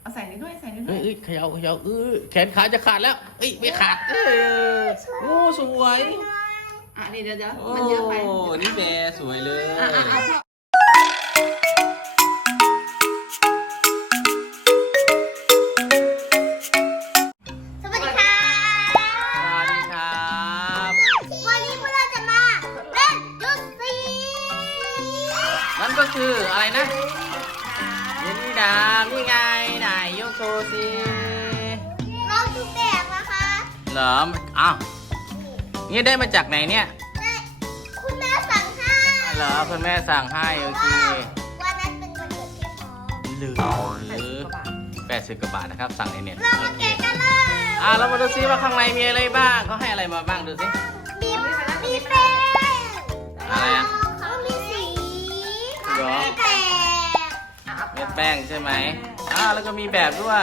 เอาใส่นี่ด้วยใส่นี่ด้เอ้วยยเขย่าแขนขาจะขาดแล้วเอ้ยไม่ขาดโอ้สวยอ่ะนี่เดี๋ยวโอ้มันเยอะไปนี่แบร์สวยเลยสวัสดีค่ะสวัสดีครับวันนี้พวกเราจะมาเล่นจุดสีนั่นก็คืออะไรนะเยนนี่ดามนี่ไงไหนยกโชว์สิเราทุกแบบนะคะเหรออ้าวนี่ได้มาจากไหนเนี่ยได้คุณแม่สั่งให้เหรอคุณแม่สั่งให้โอเควันนั้นเป็นวันเกิดพี่พร้อมหรือ80 กว่าบาทนะครับสั่งในเน็ตเรามาแกะกันเลยเรามาดูซิว่าข้างในมีอะไรบ้างเขาให้อะไรมาบ้างดูสิมีแป้งอะไรอะเขามีสีเหรอมีแป้งเม็ดแป้งใช่ไหมแล้วก็มีแบบด้วย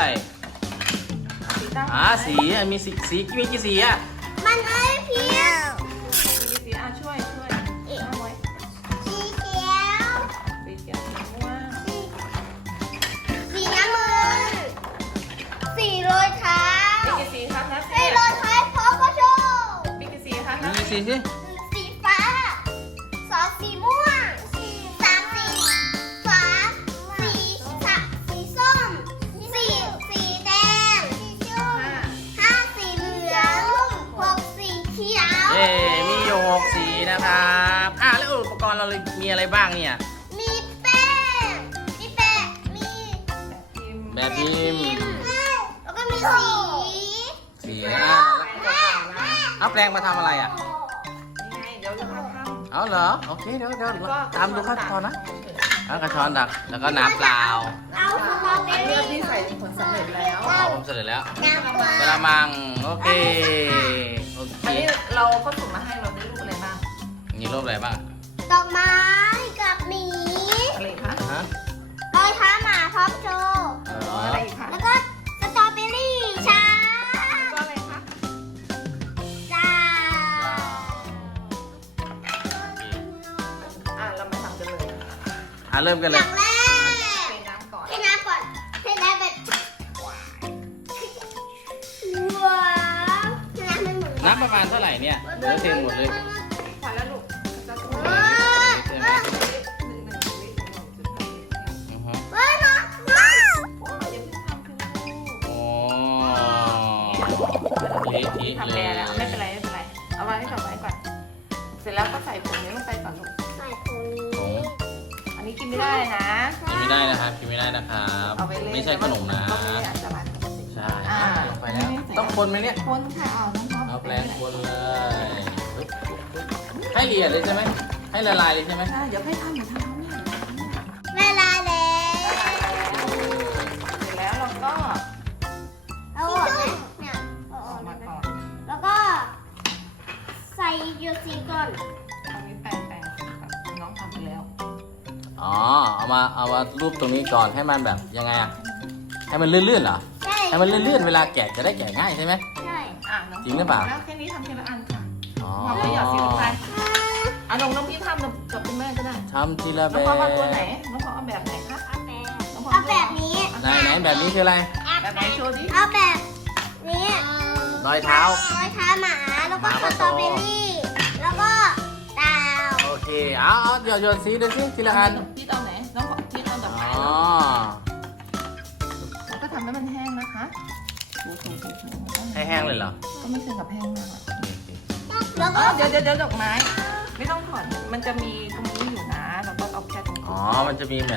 สีมีสีมีกี่สีอะมันไม่เพียวสีช่วยเอาไว้สีเขียวสีเขียวสีม่วงสีน้ำเงินสีโรยเท้ามีกี่สีครับนะสีโรยเท้าพร้อมกระโชว์มีกี่สีครับนะมีสีสิสีฟ้าสองสีม่วงสามสีฟ้าสีส้มสีแดงห้าสีเหลืองหกสีเขียวมีอยู่6 สีนะครับแล้วอุปกรณ์เราเลยมีอะไรบ้างเนี่ยมีแป้งมีแป้งมีแบบพิมพ์แล้วก็มีสีเอาแปรงมาทำอะไรอ่ะนี่ไงเดี๋ยวจะทำเอาเหรอโอเคเดี๋ยวตามดูขั้นตอนนะกระชอนดักแล้วก็น้ำเปล่าเอาสตรอเบออันนี้รี่พี่ใส่ผลสำเร็จแล้วผมเสร็จแล้วน้ำปลากระมังโอเคอันนี้เราก็สุ่มมาให้เราได้รูปอะไรบ้างมีรูปอะไรบ้างดอกไม้กับหมีอะไรคะฮะรอยเท้าหมาพร้อมโชว์อะไรอีกคะแล้วก็สตรอเบอรี่ช้าก็อะไรคะจ้าเรามาทำกันเลยเริ่มกันอเลยย่างแรกเทน้ำก่อนเทน้ำก่อนเทน้ำแบบว้าวเทน้ำมันหมุนน้ำประมาณเท่าไหร่เนี่ยเนื้อเทหมดเลยพอแล้วลูกจะถูกว้าวใช่ไหม อือฮึเฮ้ยน้องว้าวโอ้เละทิทำเลแบยแล้วไม่เป็นไรเอาไว้ก่อน เสร็จแล้วก็ใส่ผงนี้ลงไปก่อนลูกใส่ถุงผงอันนี้กินไม่ได้นะกินไม่ได้นะครับกินไม่ได้นะครับเอาไปเล่นไม่ใช่ขนมนะก็ไม่ได้อันตรายใช่ลงไปแล้วต้องคนไหมเนี่ยคนค่ะน้องเอาแปรงคนเลยให้ละเอียดเลยใช่ไหมให้ละลายเลยใช่ไหมใช่เดี๋ยวให้ทำเนี่ยเวลาแล้วเสร็จแล้วเราก็เอาออกไหมเนี่ยเอาออออก กเลมาย ก่อนแล้วก็ใส่ยูซีก่อนอันนี้แปรงน้องทำไปแล้วเอามารูปตรงนี้ก่อนให้มันแบบยังไงอะให้มันลื่นๆเหรอใช่ให้มันลื่นๆเวลาแกะจะได้แกะง่ายใช่ไหมใช่น้องจริงหรือเปล่าแล้วแค่นี้ทำทีละอันค่ะอ๋อน้องไม่หยอดสีลงไปน้องพี่ทำกับคุณแม่ก็ได้ทำทีละแบน้องบพอเอาตัวไหนน้องพอเอาแบบไหนคะเอาแบบนี้ไหนแบบนี้คืออะไรแบบไหนโชว์ดิเอาแบบนี้รอยเท้ารอยเท้าหมาแล้วก็หมาสก็ตโตรอเบอรี่แล้วก็ดาวโอเคเอาโยนสีดูสิทีละอันพี่เอาไหนน้องขอพี่เอาดอกไม้อ๋อแล้วก็ทำให้มันแห้งนะคะถูให้แห้งเลยเหรอก็ไม่ถึงกับแห้งมากแล้วก็เดี๋ยวดอกไม้ ไม่ต้องถอดมันจะมีตรงนี้อยู่นะเราก็เอาแค่ตรงนี้มันจะมีเหมือน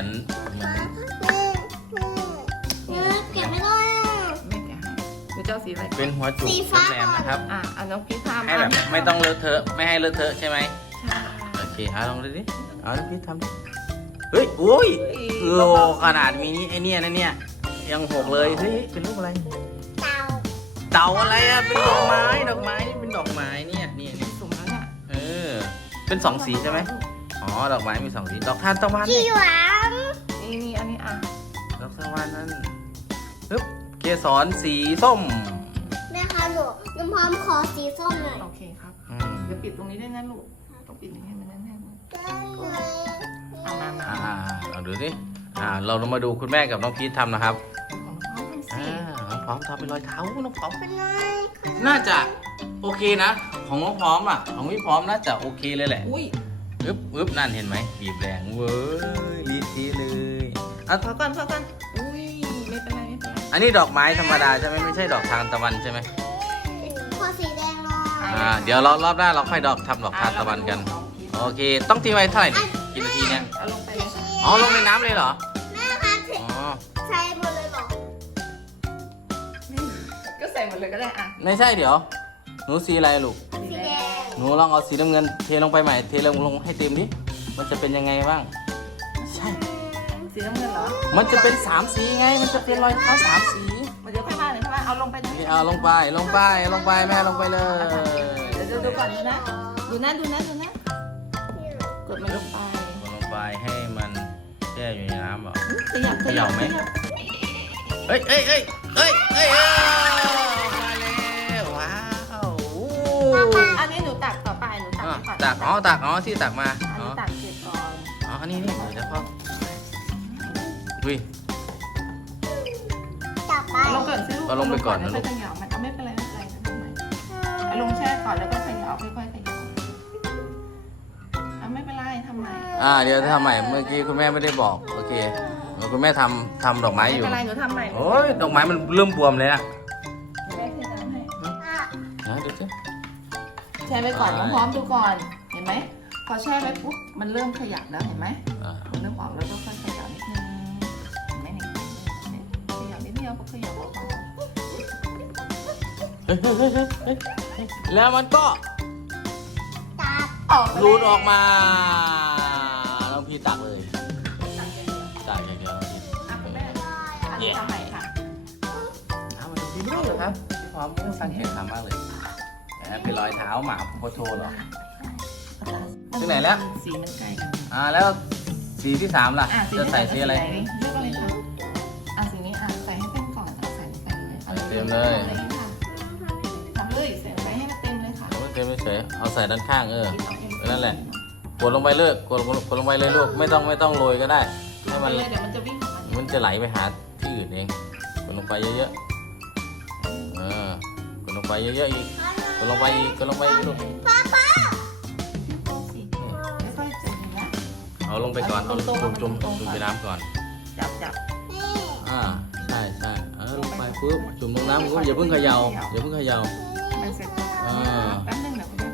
เก็บไม่ได้ไม่แกะให้หรือเจ้าสีอะไรเป็นหัวจุกสีฟ้าแหลมๆนะครับอันน้องพี่ทำให้แบบไม่ต้องเลอะเทอะไม่ให้เลอะเทอะใช่ไหมใช่โอเคลองดูดิเอาน้ำพริกทำดิเฮ้ยโอ้ยขนาดมีนี่ไอเนี่ยนะเนี่ยยังหกเลยเฮ้ยเป็นรูปอะไรเตาเต่าอะไรอะเป็นดอกไม้นี่เป็นดอกไม้เนี่ยนี่สุ่มแล้วเนี่ยเป็น2 สีใช่ไหมอ๋อดอกไม้มี2 สีดอกทานตะวันที่เนี่ยหวานนี่อันนี้ดอกตะวันนั้นปึ๊บเกสรสีส้มแม่คะหนูพร้อมขอสีส้มหน่อยโอเคครับเดี๋ยวปิดตรงนี้ด้วยนะลูกต้องปิดอย่างนี้ให้มันแน่นๆมาลองดูสิเรามาดูคุณแม่กับน้องพีททำนะครับของน้องพร้อมทำเป็นรอยเท้าน้องพร้อมเป็นไงน่าจะโอเคนะ ของน้องพร้อมอ่ะของพี่พร้อมน่าจะโอเคเลยแหละอุ้ยอึ๊บนั่นเห็นไหมบีบแรงเว้ยรีดทีเลยอ่ะพอก่อนอุ้ยไม่เป็นไรไม่เป็นไรอันนี้ดอกไม้ธรรมดาใช่ไหมไม่ใช่ดอกทานตะวันใช่ไหมขอสีแดงหน่อยเดี๋ยวรอบหน้าเราค่อยทำดอกทานตะวันกันโอเค ต้องทิ้งไว้เท่าไหร่ดิกี่นาทีเนี่ยเอาลงไปเลยค่ะอ๋อลงในน้ำเลยเหรอแม่คะอ๋อใช้หมดเลยเหรอก็ใส่หมดเลยก็ได้อ่ะไม่ใช่เดี๋ยวหนูสีอะไรลูกสีแดงหนูลองเอาสีน้ำเงินเทลงไปใหม่เทลงให้เต็มดิมันจะเป็นยังไงบ้างใช่สีน้ำเงินเหรอมันจะเป็น3สีไงมันจะเป็นรอยเท้า3สีมันจะค่อยมาเลยใช่ไหมเอาลงไปนะนี่เอาลงไปแม่ลงไปเลยเดี๋ยวดูก่อนนะดูนะกดมันลงไปลงไปให้มันแช่อยู่ในน้ำเหรอขยับเขย่าไหม เอ้ยมาแล้วว้าวอันนี้หนูตักต่อไปหนูตักตักที่ตักมาอันนี้ตักเก็บก่อนอันนี้เดี๋ยวพ่ออุ้ยจับไปเอาลงก่อนสิลูกเอาลงไปก่อนนะลูกค่อยๆเขย่ามันเอาไม่เป็นไรทำไมเอาลงแช่ก่อนแล้วก็เขย่าค่อยๆเขย่าเอาไม่เป็นไรทำไมเดี๋ยวทำใหม่เมื่อกี้คุณแม่ไม่ได้บอกโอเคคุณแม่ทำดอกไม้ไม่อยู่เป็นไรหนูทำใหม่โอ้ยดอกไม้มันเริ่มบวมเลยนะแม่เทน้ำให้ดูสิแช่ไว้ก่อนน้องพร้อมดูก่อน เห็นไหมพอแช่ไว้ปุ๊บมันเริ่มขยับแล้วเห็นไหมมันเริ่มออกแล้วก็ค่อยขยับนิดนึงเห็นไหมนี่ขยับนิดเดียวพอขยับออกมาแล้วมันก็จับออกหลุดออกมาน้องพี่ตักเลยตักอย่างเดียวน้องพี่คุณแม่ทำใหม่ค่ะมาดูพี่พร้อมนะครับพี่พร้อมสังเกตทำมากเลยเป็นรอยเท้าหมาโคโชเหรอ ที่ไหนแล้วสีมันใกล้กันแล้วสีที่3ล่ะสีจะใส่สีอะไรเลือกอะไรคะสีนี้ใส่ให้เต็มก่อนใส่ไปเลยเต็มเลยทำเลยใส่ไปให้มันเต็มเลยค่ะไม่เต็มไม่เฉยเอาใส่ด้านข้างนั่นแหละกดลงไปเลยกดลงไปเลยลูกไม่ต้องโรยก็ได้ให้มันเลยเดี๋ยวมันจะวิ่งของมันมันจะไหลไปหาที่อื่นเองกดลงไปเยอะๆกดลงไปเยอะๆอีกกดลงไปอีกลูกป้าค่อยๆจุ่มนะเอาลงไปก่อนเอาจุ่มไปน้ำก่อนจับนี่ใช่ลงไปปุ๊บจุ่มลงน้ำปุ๊บอย่าเพิ่งเขย่ามันเสร็จแป๊บนึงเดี๋ยวคุณแม่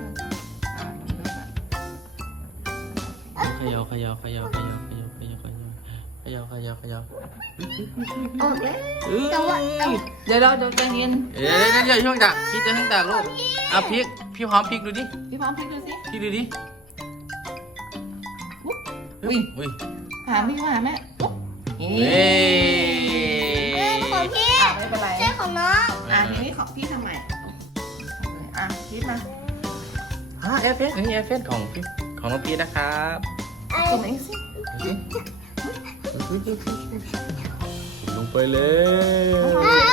ทำเขย่าออกแล้ว แต่ว่าเดี๋ยวเราใจเย็นเดี๋ยวช่วงตักพี่จะให้ตักลูกพริกพี่พร้อมพริกดูดิพี่พร้อมพลิกดูสิพี่ดูดิอุ้ยหาพี่หาแม่ปุ๊บเฮ้ของพี่ไม่เป็นไรใช่ของน้องทีนี้ของพี่ทำใหม่พีทมาเอฟเฟกต์นี่เอฟเฟกต์ของพี่ของน้องพีนะครับกดเองสิลงไปเลย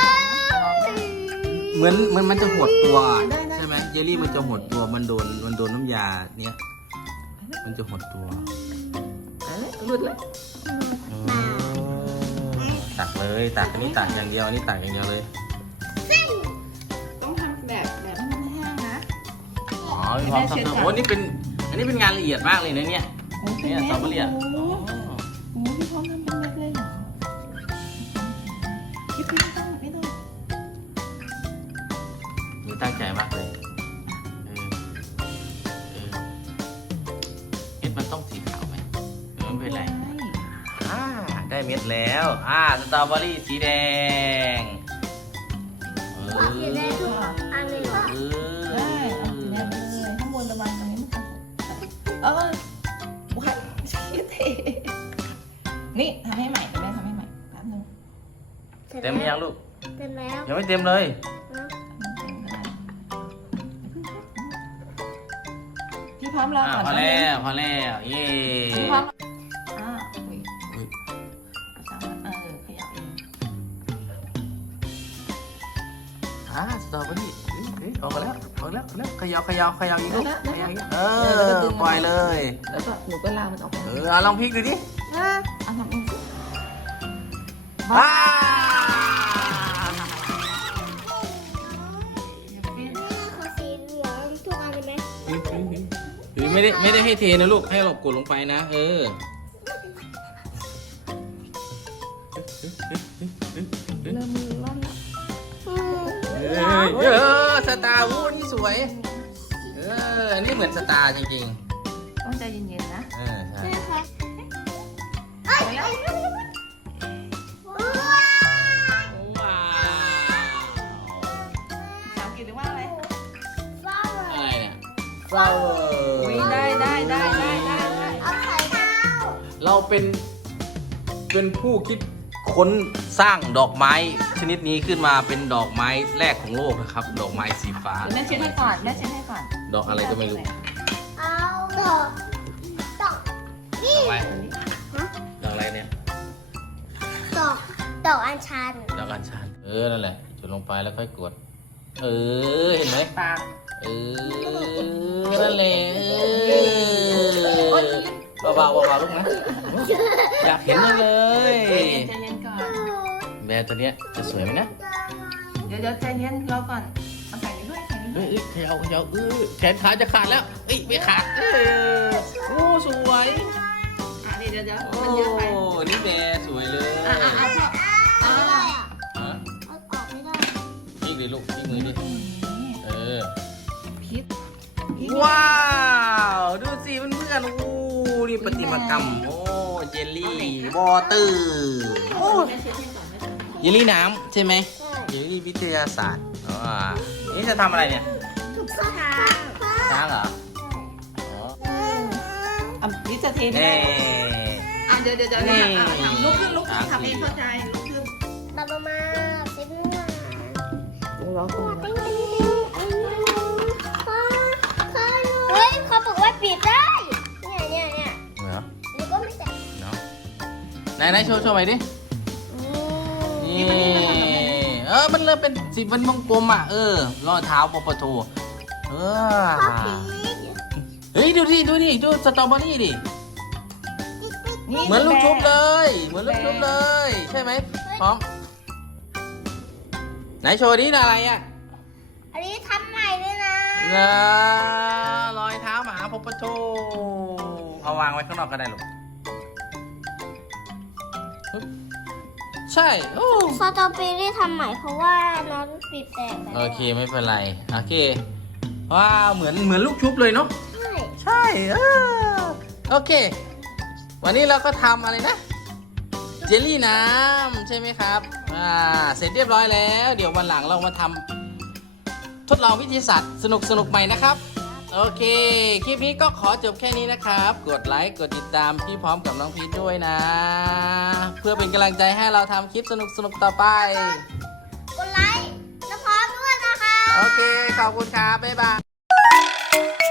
เหมือนมันจะหดตัวใช่ไหมเยลลี่มันจะหดตัวมันโดนน้ำยาเนี้ยมันจะหดตัวหลุดเลยตักเลยตักอันนี้ตักอย่างเดียวอันนี้ตักอย่างเดียวเลยต้องทำแบบให้มันแห้งนะพี่พร้อมทำโอ้นี่เป็นอันนี้เป็นงานละเอียดมากเลยนะเนี่ยเนี่ยสตรอเบอรี่โอ้พี่พร้อมทำเป็นเม็ดเลยเหรอคิดไม่ต้องไม่ต้องนี่ตั้งใจมากเลยเม็ดมันต้องสีขาวไหมไม่เป็นไรได้เม็ดแล้วสตรอเบอรี่สีแดงสีแดงทุกอันเลยเหรอได้เอาสีแดงไปเลยข้างบนระวังตรงนี้มันว้ายชี้เทนี่ทำให้ใหม่เดี๋ยวแม่ทำให้ใหม่แป๊บนึงเต็มยังลูกเต็มแล้วยังไม่เต็มเลยพี่พร้อมรอก่อนพอแล้วเย้พี่พร้อมขยับเองสตรอเบอรี่ออกมาแล้วเขย่าอีกลูกปล่อยเลยแล้วก็หนูก็ลามันออกไปลองพลิกดูดิเอาทำเองสิไม่ได้ให้เทนะลูกให้เรากดลงไปนะเริ่มร้อนแล้วสตาร์วูนี่สวยอันนี้เหมือนสตาร์จริงต้องใจเย็นๆนะๆใช่เอ้ยว้าวภาษาอังกฤษเรียกว่าอะไรอะไรเนี่ย flower อุ้ยได้เอาไข่ดาวเราเป็นผู้คิดค้นสร้างดอกไม้ชนิดนี้ขึ้นมาเป็นดอกไม้แรกของโลกนะครับ ดอกไม้สีฟ้าเดี๋ยวแม่เช็ดให้ก่อนแม่เช็ดให้ก่อนดอกอะไรก็ไม่รู้เอาดอกนี่ดอกอะไรดอกอะไรเนี่ยดอกอัญชันดอกอัญชันนั่นแหละจุดลงไปแล้วค่อยกดเห็นไหมปากนั่นแหละเบาๆลูกนะอยากเห็นเลยใจเย็นก่อนแบร์ตัวเนี้ยจะสวยไหมนะเดี๋ยวใจเย็นรอก่อนเอาใส่นี้ด้วยใส่นี้ด้วยเขย่าแขนขาจะขาดแล้วไม่ขาดโอ้สวยเดี๋ยวโอ้มันเยอะไปนี่แบร์สวยเลยไม่ได้อ่ะฮะเอาออกไม่ได้พลิกดิลูกพลิกมือดิพิษว้าวดูสิเพื่อนๆโอ้นี่ประติมากรรมเจลลี่วอเตอร์แม่เช็ดให้ก่อนแม่เช็ดให้ก่อนเยลลี่น้ำใช่ไหมใช่เยลลี่วิทยาศาสตร์นี่จะทำอะไรเนี่ยถูกต้องค่ะช้างเหรอนี่จะเทไม่เน่ได้เดี๋ยวทำลุกขึ้นทำเองเข้าใจลุกขึ้นบาบามาซิมม่วงร้องก่อนติ๊งติ๊งติ๊งเฮ้ยเขาบอกว่าปิดได้เนี่ยเหรอหรือก็ไม่แต่เนาะไหนโชว์ไปดินี่มันเริ่มเป็นสีเป็นวงกลมรอเท้าปปโทเฮ้ยดูสตรอเบอรี่ดิเหมือนลูกชุบเลยใช่ไหมพร้อมไหนโชว์ดิอะไรอ่ะอันนี้ทำใหม่ด้วยนะรอยเท้าหมาปปโทเอาวางไว้ข้างนอกก็ได้ลูกใช่สตรอเบอรี่ทำใหม่เพราะว่าน้องปิดแตกไปโอเคไม่เป็นไรโอเคว้าวเหมือนลูกชุบเลยเนาะใช่ใช่โอเค วันนี้เราก็ทำอะไรนะเจลลี่น้ำใช่ไหมครับเสร็จเรียบร้อยแล้ว เดี๋ยววันหลังเรามาทำทดลองวิทยาศาสตร์สนุกใหม่นะครับโอเคคลิปนี้ก็ขอจบแค่นี้นะครับกดไลค์กดติดตามพี่พร้อมกับน้องพีทด้วยนะ เพื่อเป็นกำลังใจให้เราทำคลิปสนุกต่อไปกดไลค์และพร้อมด้วยนะคะโอเคขอบคุณครับบ๊ายบาย